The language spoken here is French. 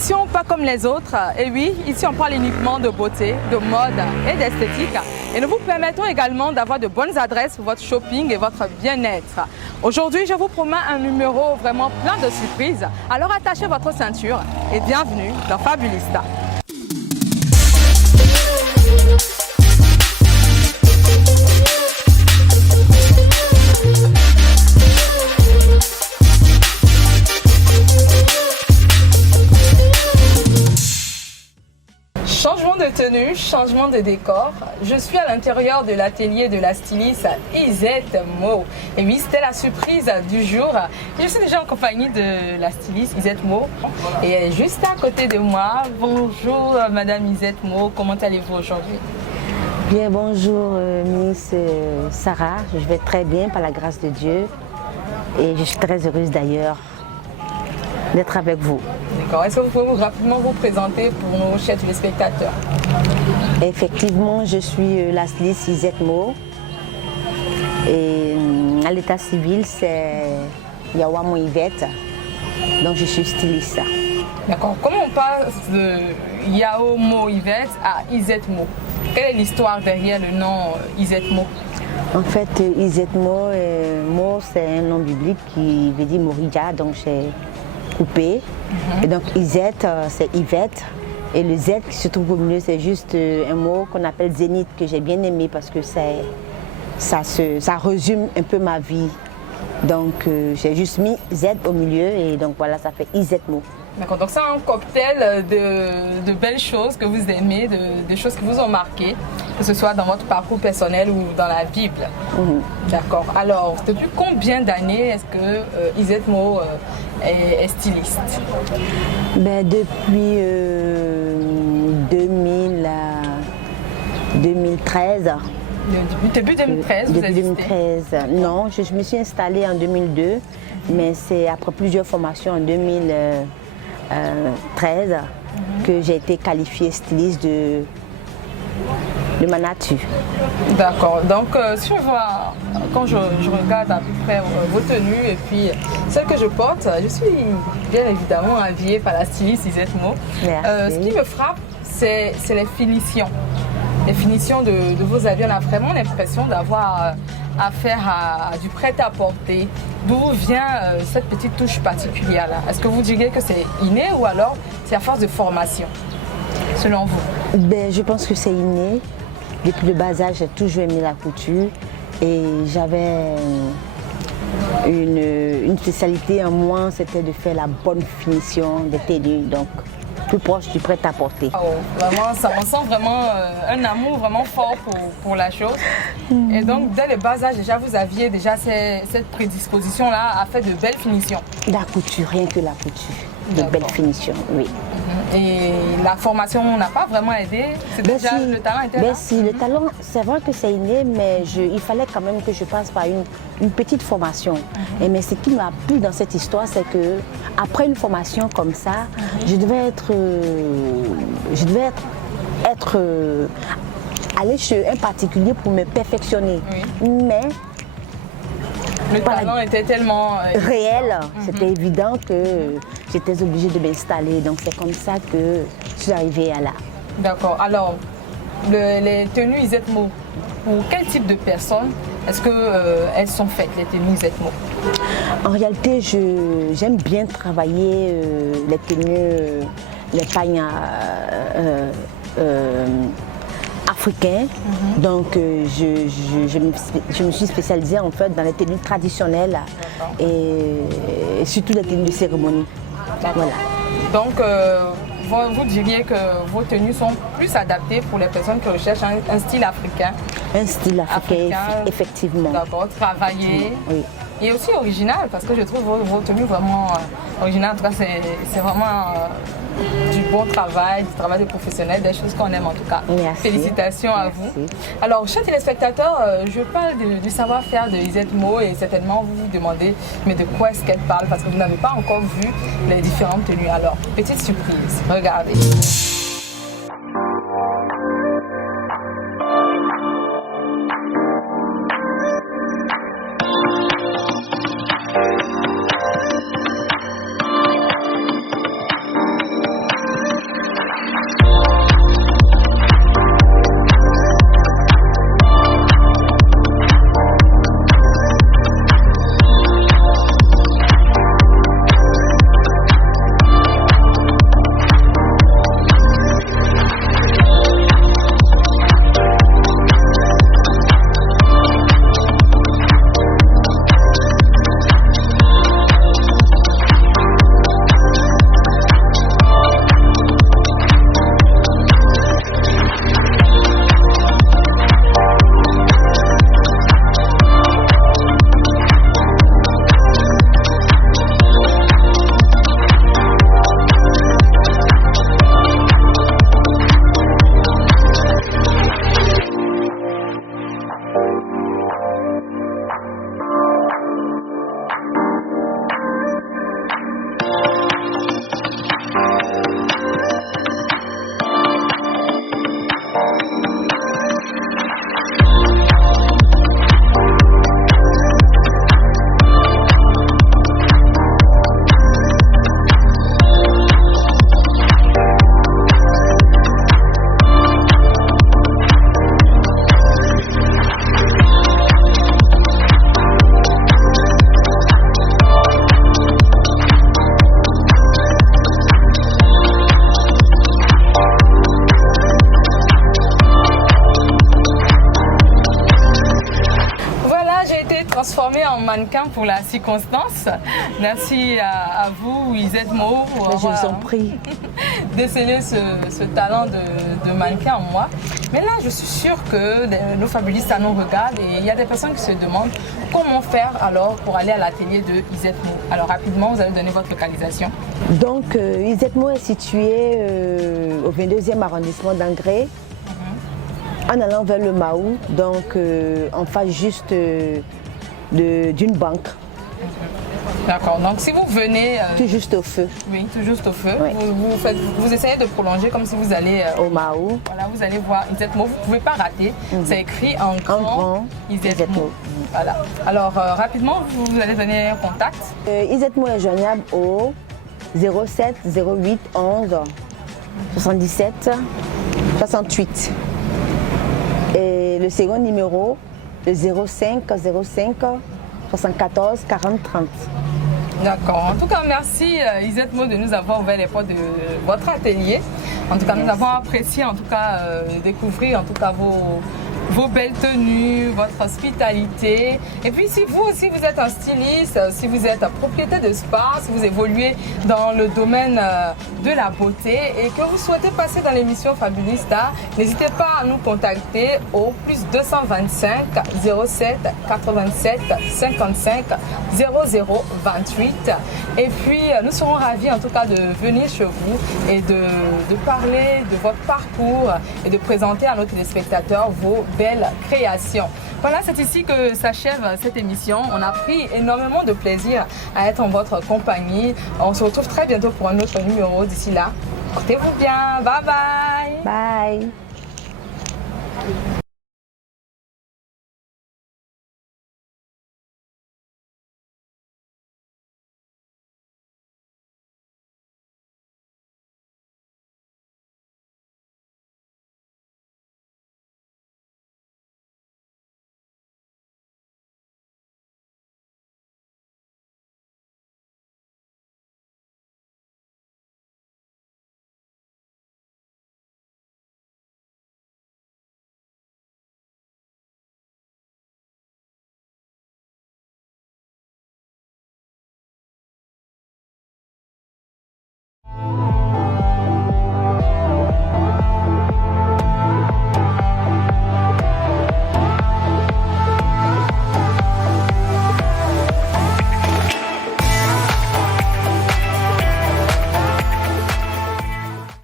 émission pas comme les autres. Et oui, ici on parle uniquement de beauté, de mode et d'esthétique. Et nous vous permettons également d'avoir de bonnes adresses pour votre shopping et votre bien-être. Aujourd'hui, je vous promets un numéro vraiment plein de surprises. Alors attachez votre ceinture et bienvenue dans Fabulista. Changement de tenue, changement de décor. Je suis à l'intérieur de l'atelier de la styliste Isette Mo. Et oui, c'était la surprise du jour. Je suis déjà en compagnie de la styliste Isette Mo. Et juste à côté de moi, bonjour Madame Isette Mo, comment allez-vous aujourd'hui? Bien, bonjour Miss Sarah, je vais très bien par la grâce de Dieu. Et je suis très heureuse d'ailleurs d'être avec vous. D'accord. Est-ce que vous pouvez rapidement vous présenter pour nos chers téléspectateurs? Effectivement, je suis la styliste Isette Mo. Et à l'état civil, c'est Yawamo Yvette. Donc je suis styliste. D'accord. Comment on passe de Yawamo Yvette à Isette Mo? Quelle est l'histoire derrière le nom Isette Mo? En fait, Isette Mo, c'est un nom biblique qui veut dire Morija, donc j'ai coupé. Et donc Isette, c'est Yvette. Et le Z qui se trouve au milieu, c'est juste un mot qu'on appelle zénith, que j'ai bien aimé parce que ça résume un peu ma vie. Donc j'ai juste mis Z au milieu et donc voilà, ça fait Isette Mo. D'accord, donc c'est un cocktail de belles choses que vous aimez, de choses qui vous ont marqué, que ce soit dans votre parcours personnel ou dans la Bible. D'accord, alors depuis combien d'années est-ce que Isette Mo est styliste? Ben, depuis 2013. Début 2013, Depuis 2013. Non, je me suis installée en 2002, mais c'est après plusieurs formations en 2013 que j'ai été qualifiée styliste de ma nature. D'accord, donc si je vois, quand je regarde à peu près vos tenues et puis celles que je porte, je suis bien évidemment habillée par la styliste Isette Mo. Ce qui me frappe, c'est les finitions. Les finitions de vos habits, on a vraiment l'impression d'avoir affaire à du prêt-à-porter. D'où vient cette petite touche particulière-là? Est-ce que vous diriez que c'est inné ou alors c'est à force de formation, selon vous? Ben, je pense que c'est inné. Depuis le bas âge, j'ai toujours aimé la couture et j'avais une spécialité en moi, c'était de faire la bonne finition des tenues. Donc, plus proche du prêt-à-porter. Oh, vraiment, on sent vraiment un amour vraiment fort pour la chose. Et donc, dès le bas âge, déjà, vous aviez déjà cette prédisposition-là à faire de belles finitions. La couture, rien que la couture. De belles finitions, oui. Et la formation n'a pas vraiment aidé? Déjà, le talent était là? Si, le talent, c'est vrai que c'est inné, mais il fallait quand même que je passe par une petite formation. Mais ce qui m'a plu dans cette histoire, c'est que après une formation comme ça, je devais aller chez un particulier pour me perfectionner. Mais le talent était tellement réel, c'était évident que j'étais obligée de m'installer. Donc c'est comme ça que je suis arrivée à là. D'accord. Alors, les tenues Isette Mo, pour quel type de personnes est-ce qu'elles sont faites, les tenues Isette Mo? En réalité, j'aime bien travailler les tenues, les pagnes africains. Donc je me suis spécialisée en fait dans les tenues traditionnelles et surtout les tenues de cérémonie. Voilà. Donc vous diriez que vos tenues sont plus adaptées pour les personnes qui recherchent un style africain? Un style africain. Effectivement. D'accord, travaillé. Oui. Et aussi original, parce que je trouve vos tenues vraiment originales. En tout cas, c'est vraiment du bon travail, du travail de professionnel, des choses qu'on aime en tout cas. Merci. Félicitations à vous. Alors, chers téléspectateurs, je parle du savoir-faire de Isette Mo et certainement vous vous demandez mais de quoi est-ce qu'elle parle parce que vous n'avez pas encore vu les différentes tenues. Alors, petite surprise, regardez. mannequin pour la circonstance. Merci à vous, Isette Mo, pour je vous en prie. déceler ce talent de mannequin en moi. Mais là, je suis sûre que nos fabulistes nous regardent et il y a des personnes qui se demandent comment faire alors pour aller à l'atelier de Isette Mo. Alors rapidement, vous allez donner votre localisation. Donc, Isette Mo est située au 22e arrondissement d'Angré, en allant vers le Mahou, donc en face juste d'une banque. D'accord, donc si vous venez... tout juste au feu. Oui, tout juste au feu. Oui. Vous essayez de prolonger comme si vous allez... au Mahou. Voilà, vous allez voir Isette Mo, vous ne pouvez pas rater. C'est écrit en grand Isette Mo. Voilà. Alors, rapidement, vous allez donner un contact. Isette Mo est joignable au 07 08 11 77 68. Et le second numéro, le 05 05 74 40 30. D'accord. En tout cas, merci Isette Mo de nous avoir ouvert les portes de votre atelier. En tout cas, nous avons apprécié découvrir en tout cas vos belles tenues, votre hospitalité. Et puis si vous aussi vous êtes un styliste, si vous êtes un propriétaire de spa, si vous évoluez dans le domaine de la beauté et que vous souhaitez passer dans l'émission Fabulista, n'hésitez pas à nous contacter au plus 225 07 87 55 00 28. Et puis nous serons ravis en tout cas de venir chez vous et de parler de votre parcours et de présenter à nos téléspectateurs vos belle création. Voilà, c'est ici que s'achève cette émission. On a pris énormément de plaisir à être en votre compagnie. On se retrouve très bientôt pour un autre numéro. D'ici là, portez-vous bien. Bye bye. Bye.